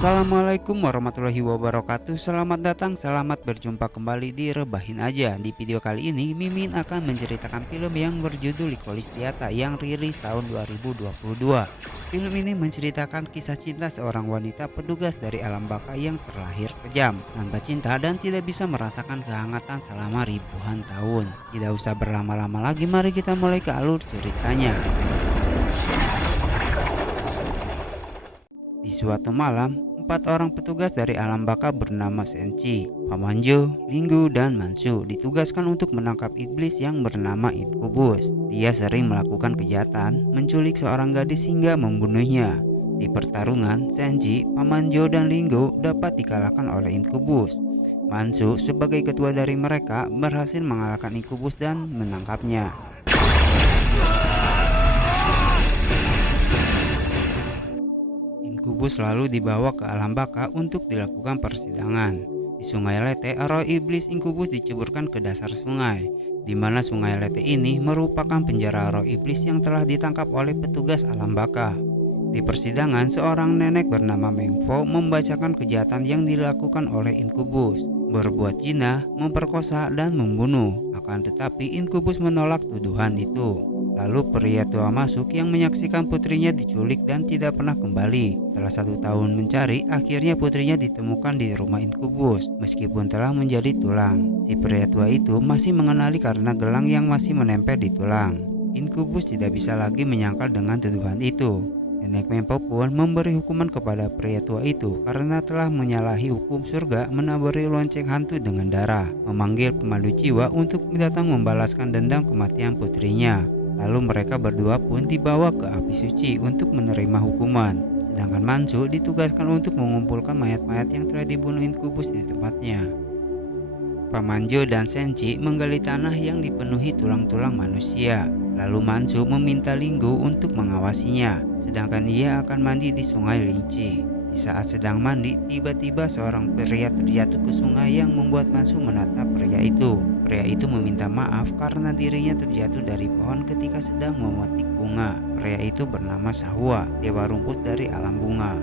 Assalamualaikum warahmatullahi wabarakatuh. Selamat datang, selamat berjumpa kembali di Rebahin Aja. Di video kali ini Mimin akan menceritakan film yang berjudul Likolistiata yang rilis tahun 2022. Film ini menceritakan kisah cinta seorang wanita petugas dari alam baka yang terlahir kejam, tanpa cinta dan tidak bisa merasakan kehangatan selama ribuan tahun. Tidak usah berlama-lama lagi, mari kita mulai ke alur ceritanya. Di suatu malam, 4 orang petugas dari alam baka bernama Senchi, Pamanjo, Linggu, dan Mansu ditugaskan untuk menangkap iblis yang bernama Inkubus. Dia sering melakukan kejahatan, menculik seorang gadis hingga membunuhnya. Di pertarungan, Senchi, Pamanjo, dan Linggu dapat dikalahkan oleh Inkubus. Mansu sebagai ketua dari mereka berhasil mengalahkan Inkubus dan menangkapnya. Inkubus lalu dibawa ke alam baka untuk dilakukan persidangan. Di Sungai Lete, roh iblis Inkubus diceburkan ke dasar sungai, di mana Sungai Lete ini merupakan penjara roh iblis yang telah ditangkap oleh petugas alam baka. Di persidangan, seorang nenek bernama Mengfo membacakan kejahatan yang dilakukan oleh Inkubus, berbuat zina, memperkosa, dan membunuh. Akan tetapi Inkubus menolak tuduhan itu. Lalu pria tua masuk yang menyaksikan putrinya diculik dan tidak pernah kembali. Setelah 1 tahun mencari, akhirnya putrinya ditemukan di rumah Inkubus. Meskipun telah menjadi tulang, si pria tua itu masih mengenali karena gelang yang masih menempel di tulang. Inkubus tidak bisa lagi menyangkal dengan tuduhan itu. Nenek Mempo pun memberi hukuman kepada pria tua itu karena telah menyalahi hukum surga, menaburi lonceng hantu dengan darah, memanggil pemandu jiwa untuk datang membalaskan dendam kematian putrinya. Lalu mereka berdua pun dibawa ke api suci untuk menerima hukuman. Sedangkan Mansu ditugaskan untuk mengumpulkan mayat-mayat yang telah dibunuh Inkubus di tempatnya. Pamanjo dan Senchi menggali tanah yang dipenuhi tulang-tulang manusia. Lalu Mansu meminta Linggu untuk mengawasinya, sedangkan ia akan mandi di sungai Linci. Di saat sedang mandi, tiba-tiba seorang pria terjatuh ke sungai yang membuat Mansu menatap pria itu. Pria itu meminta maaf karena dirinya terjatuh dari pohon ketika sedang memetik bunga. Pria itu bernama Sahua, dewa rumput dari alam bunga.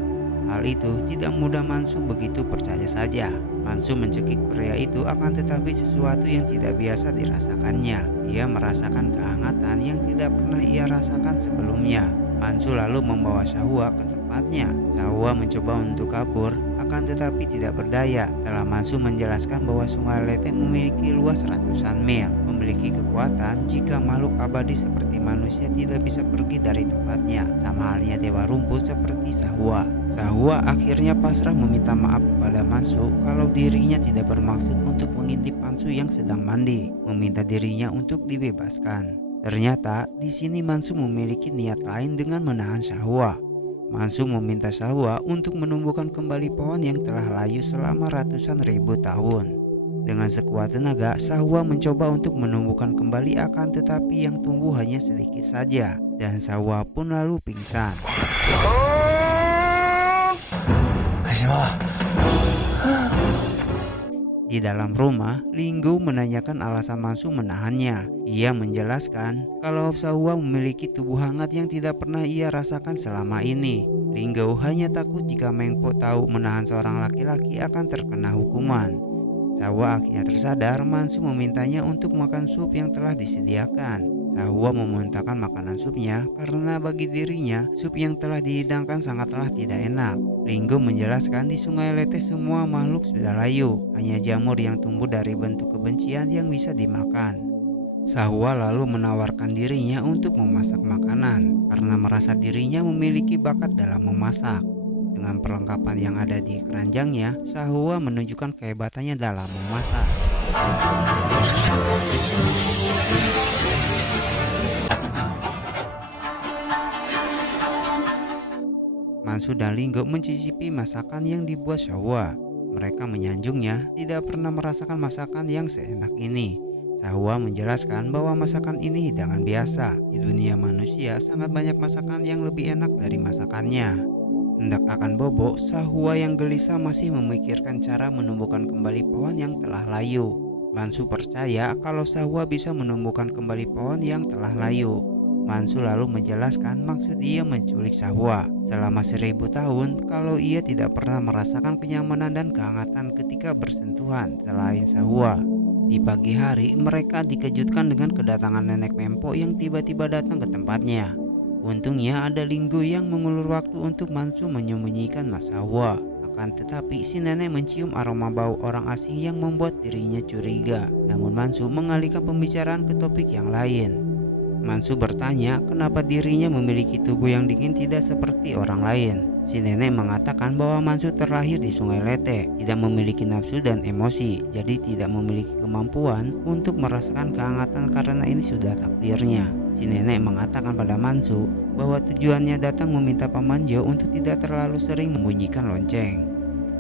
Hal itu tidak mudah Mansu begitu percaya saja. Mansu mencekik pria itu, akan tetapi sesuatu yang tidak biasa dirasakannya. Ia merasakan kehangatan yang tidak pernah ia rasakan sebelumnya. Mansu lalu membawa Sahua ke tempatnya. Sahua mencoba untuk kabur, akan tetapi tidak berdaya. Setelah Mansu menjelaskan bahwa Sungai Lete memiliki luas ratusan mil, memiliki kekuatan jika makhluk abadi seperti manusia tidak bisa pergi dari tempatnya, sama halnya dewa rumput seperti Sahua. Sahua akhirnya pasrah meminta maaf kepada Mansu kalau dirinya tidak bermaksud untuk mengintip Mansu yang sedang mandi, meminta dirinya untuk dibebaskan. Ternyata di sini Mansu memiliki niat lain dengan menahan Sahua. Mansu meminta Sahua untuk menumbuhkan kembali pohon yang telah layu selama ratusan ribu tahun. Dengan sekuat tenaga, Sahua mencoba untuk menumbuhkan kembali, akan tetapi yang tumbuh hanya sedikit saja, dan Sahua pun lalu pingsan. Di dalam rumah, Linggu menanyakan alasan Mansu menahannya. Ia menjelaskan kalau Sahua memiliki tubuh hangat yang tidak pernah ia rasakan selama ini. Linggu hanya takut jika Mengpo tahu menahan seorang laki-laki akan terkena hukuman. Sahua akhirnya tersadar. Mansu memintanya untuk makan sup yang telah disediakan. Sahua memuntahkan makanan supnya karena bagi dirinya sup yang telah dihidangkan sangatlah tidak enak. Linggu menjelaskan di Sungai Lete semua makhluk sudah layu, hanya jamur yang tumbuh dari bentuk kebencian yang bisa dimakan. Sahua lalu menawarkan dirinya untuk memasak makanan karena merasa dirinya memiliki bakat dalam memasak. Dengan perlengkapan yang ada di keranjangnya, Sahua menunjukkan kehebatannya dalam memasak. Mansu dan Linggo mencicipi masakan yang dibuat Sahua. Mereka menyanjungnya, tidak pernah merasakan masakan yang seenak ini. Sahua menjelaskan bahwa masakan ini hidangan biasa. Di dunia manusia sangat banyak masakan yang lebih enak dari masakannya. Hendak akan bobo, Sahua yang gelisah masih memikirkan cara menumbuhkan kembali pohon yang telah layu. Mansu percaya kalau Sahua bisa menumbuhkan kembali pohon yang telah layu. Mansu lalu menjelaskan maksud ia menculik Sahwa selama 1000 tahun kalau ia tidak pernah merasakan kenyamanan dan kehangatan ketika bersentuhan selain Sahwa. Di pagi hari mereka dikejutkan dengan kedatangan nenek Mempo yang tiba-tiba datang ke tempatnya. Untungnya ada Linggo yang mengulur waktu untuk Mansu menyembunyikan Mas Sahwa. Akan tetapi si nenek mencium aroma bau orang asing yang membuat dirinya curiga. Namun Mansu mengalihkan pembicaraan ke topik yang lain. Mansu bertanya kenapa dirinya memiliki tubuh yang dingin tidak seperti orang lain. Si nenek mengatakan bahwa Mansu terlahir di Sungai Lete, tidak memiliki nafsu dan emosi, jadi tidak memiliki kemampuan untuk merasakan kehangatan karena ini sudah takdirnya. Si nenek mengatakan pada Mansu bahwa tujuannya datang meminta Paman Jo untuk tidak terlalu sering membunyikan lonceng.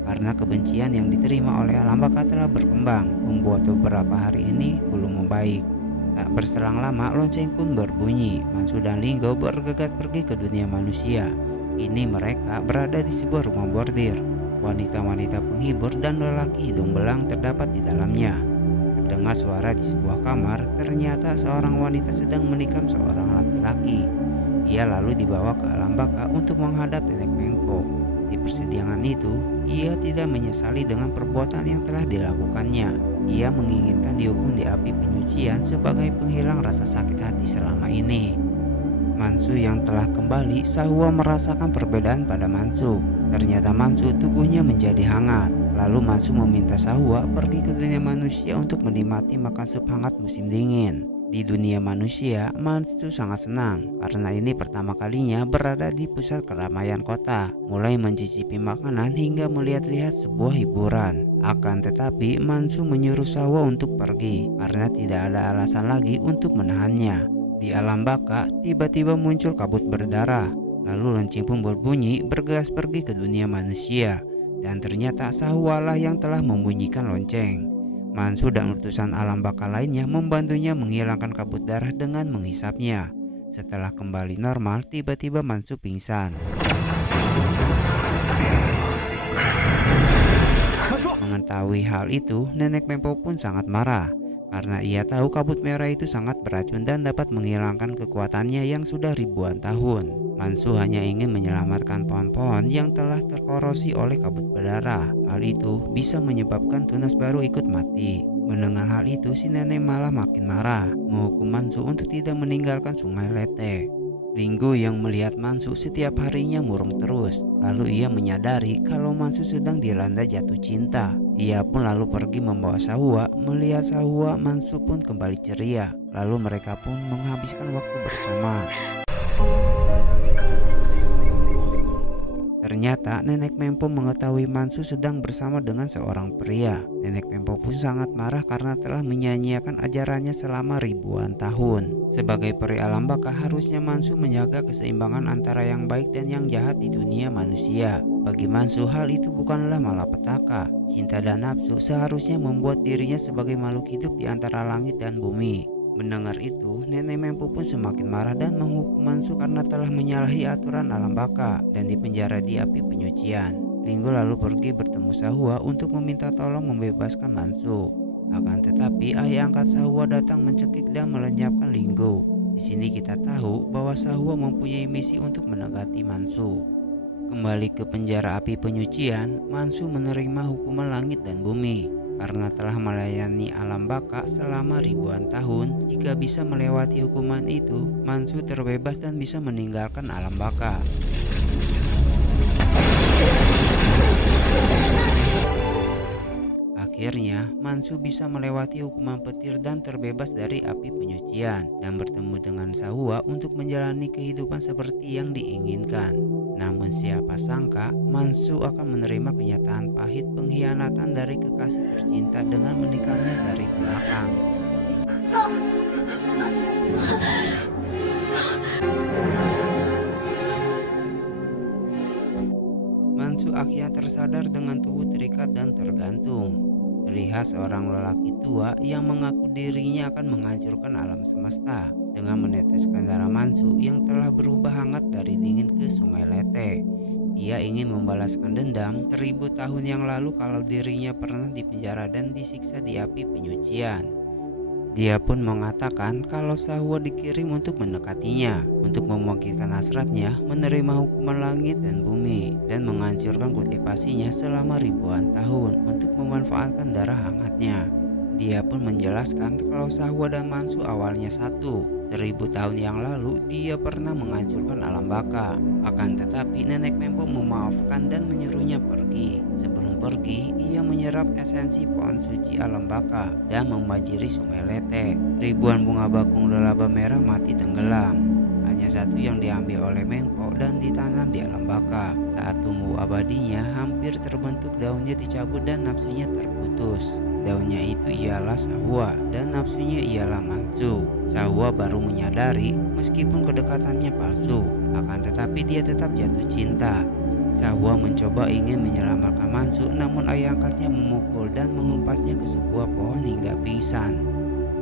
Karena kebencian yang diterima oleh alam baka telah berkembang, membuat beberapa hari ini belum membaik. Tak berselang lama lonceng pun berbunyi. Mansu dan Linggo bergegas pergi ke dunia manusia. Kini mereka berada di sebuah rumah bordir. Wanita-wanita penghibur dan lelaki hidung belang terdapat di dalamnya. Terdengar suara di sebuah kamar. Ternyata seorang wanita sedang menikam seorang laki-laki. Ia lalu dibawa ke alam baka untuk menghadap nenek Mengpo. Di persidangan itu, ia tidak menyesali dengan perbuatan yang telah dilakukannya. Ia menginginkan dihukum di api penyucian sebagai penghilang rasa sakit hati selama ini. Mansu yang telah kembali, Sahwa merasakan perbedaan pada Mansu. Ternyata Mansu tubuhnya menjadi hangat. Lalu Mansu meminta Sahwa pergi ke dunia manusia untuk menikmati makan sup hangat musim dingin. Di dunia manusia, Mansu sangat senang karena ini pertama kalinya berada di pusat keramaian kota, mulai mencicipi makanan hingga melihat-lihat sebuah hiburan. Akan tetapi Mansu menyuruh Sahwa untuk pergi karena tidak ada alasan lagi untuk menahannya. Di alam baka tiba-tiba muncul kabut berdarah, lalu lonceng pun berbunyi bergegas pergi ke dunia manusia, dan ternyata Sahwa lah yang telah membunyikan lonceng. Mansu dan utusan alam baka lainnya membantunya menghilangkan kabut darah dengan menghisapnya. Setelah kembali normal, tiba-tiba Mansu pingsan. Mengetahui hal itu, nenek Mempo pun sangat marah karena ia tahu kabut merah itu sangat beracun dan dapat menghilangkan kekuatannya yang sudah ribuan tahun. Mansu hanya ingin menyelamatkan pohon-pohon yang telah terkorosi oleh kabut berdarah. Hal itu bisa menyebabkan tunas baru ikut mati. Mendengar hal itu, si nenek malah makin marah, menghukum Mansu untuk tidak meninggalkan Sungai Lete. Linggo yang melihat Mansu setiap harinya murung terus. Lalu ia menyadari kalau Mansu sedang dilanda jatuh cinta. Ia pun lalu pergi membawa Sahwa. Melihat Sahwa, Mansu pun kembali ceria. Lalu mereka pun menghabiskan waktu bersama. Ternyata nenek Mempo mengetahui Mansu sedang bersama dengan seorang pria. Nenek Mempo pun sangat marah karena telah menyanyiakan ajarannya selama ribuan tahun. Sebagai peri alam baka, harusnya Mansu menjaga keseimbangan antara yang baik dan yang jahat di dunia manusia. Bagi Mansu, hal itu bukanlah malapetaka. Cinta dan nafsu seharusnya membuat dirinya sebagai makhluk hidup di antara langit dan bumi. Mendengar itu, nenek Mempo pun semakin marah dan menghukum Mansu karena telah menyalahi aturan alam baka dan dipenjara di api penyucian. Linggo lalu pergi bertemu Sahwa untuk meminta tolong membebaskan Mansu. Akan tetapi ayah angkat Sahwa datang mencekik dan melenyapkan Linggo. Di sini kita tahu bahwa Sahwa mempunyai misi untuk menegati Mansu. Kembali ke penjara api penyucian, Mansu menerima hukuman langit dan bumi. Karena telah melayani alam baka selama ribuan tahun, jika bisa melewati hukuman itu, Mansu terbebas dan bisa meninggalkan alam baka. Akhirnya, Mansu bisa melewati hukuman petir dan terbebas dari api penyucian dan bertemu dengan Sahwa untuk menjalani kehidupan seperti yang diinginkan. Namun siapa sangka Mansu akan menerima kenyataan pahit pengkhianatan dari kekasih tercinta dengan menikahnya dari belakang. Mansu akhirnya tersadar dengan tubuh terikat dan tergantung. Terlihat seorang lelaki tua yang mengaku dirinya akan menghancurkan alam semesta dengan meneteskan darah Mansu yang telah berubah hangat dari dingin ke Sungai Lete. Ia ingin membalaskan dendam 1000 tahun yang lalu kalau dirinya pernah dipenjara dan disiksa di api penyucian. Dia pun mengatakan kalau Sahwa dikirim untuk mendekatinya, untuk mewakilkan hasratnya menerima hukuman langit dan bumi, dan menghancurkan kultivasinya selama ribuan tahun untuk memanfaatkan darah hangatnya. Dia pun menjelaskan kalau Sahwa dan Mansu awalnya satu. 1000 tahun yang lalu dia pernah menghancurkan alam baka. Akan tetapi nenek Mempo memaafkan dan menyuruhnya pergi. Sebelum pergi, ia menyerap esensi pohon suci alam baka dan membanjiri sungai Lete. Ribuan bunga bakung lelaba merah mati tenggelam. Hanya satu yang diambil oleh Mengpo dan ditanam di alam baka. Saat tumbuh abadinya hampir terbentuk, daunnya dicabut dan nafsunya terputus. Daunnya itu ialah Sahwa dan nafsunya ialah Mansu. Sahwa baru menyadari meskipun kedekatannya palsu, akan tetapi dia tetap jatuh cinta. Sahwa mencoba ingin menyelamatkan Mansu, namun ayah angkatnya memukul dan menghempasnya ke sebuah pohon hingga pingsan.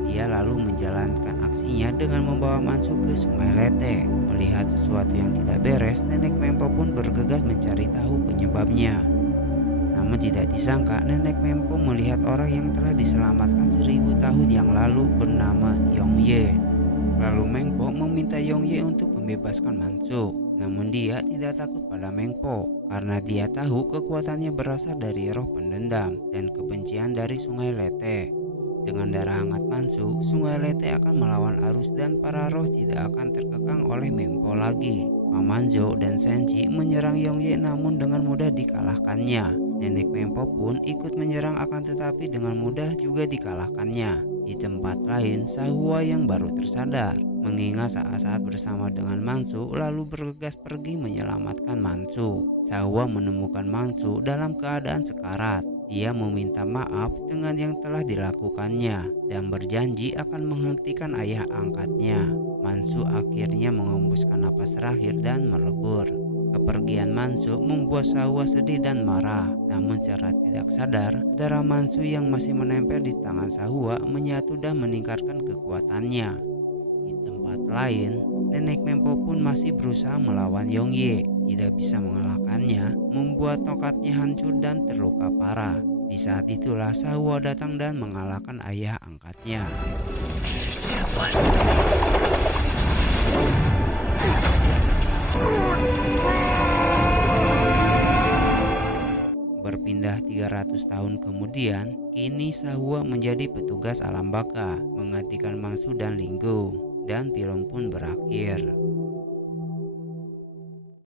Dia lalu menjalankan aksinya dengan membawa Mansu ke sungai Lete. Melihat sesuatu yang tidak beres, nenek Mempo pun bergegas mencari tahu penyebabnya. Namun tidak disangka nenek Mempo melihat orang yang telah diselamatkan 1000 tahun yang lalu bernama Yongye. Lalu Mengpo meminta Yongye untuk membebaskan Mansu. Namun dia tidak takut pada Mengpo karena dia tahu kekuatannya berasal dari roh pendendam dan kebencian dari sungai Lete. Dengan darah hangat Mansu, sungai Lete akan melawan arus dan para roh tidak akan terkekang oleh Mengpo lagi. Mamanzo dan Senji menyerang Yongye namun dengan mudah dikalahkannya. Nenek Mempo pun ikut menyerang akan tetapi dengan mudah juga dikalahkannya. Di tempat lain, Sahwa yang baru tersadar mengingat saat-saat bersama dengan Mansu lalu bergegas pergi menyelamatkan Mansu. Sahwa menemukan Mansu dalam keadaan sekarat. Dia meminta maaf dengan yang telah dilakukannya dan berjanji akan menghentikan ayah angkatnya. Mansu akhirnya mengembuskan napas terakhir dan melebur. Kepergian Mansu membuat Sahwa sedih dan marah. Namun secara tidak sadar, darah Mansu yang masih menempel di tangan Sahwa menyatu dan meningkatkan kekuatannya. Di tempat lain, nenek Mempo pun masih berusaha melawan Yongye. Tidak bisa mengalahkannya, membuat tongkatnya hancur dan terluka parah. Di saat itulah Sahwa datang dan mengalahkan ayah angkatnya. Berpindah 300 tahun kemudian, kini Sahwa menjadi petugas alam baka, menggantikan Mansu dan Linggo, dan film pun berakhir.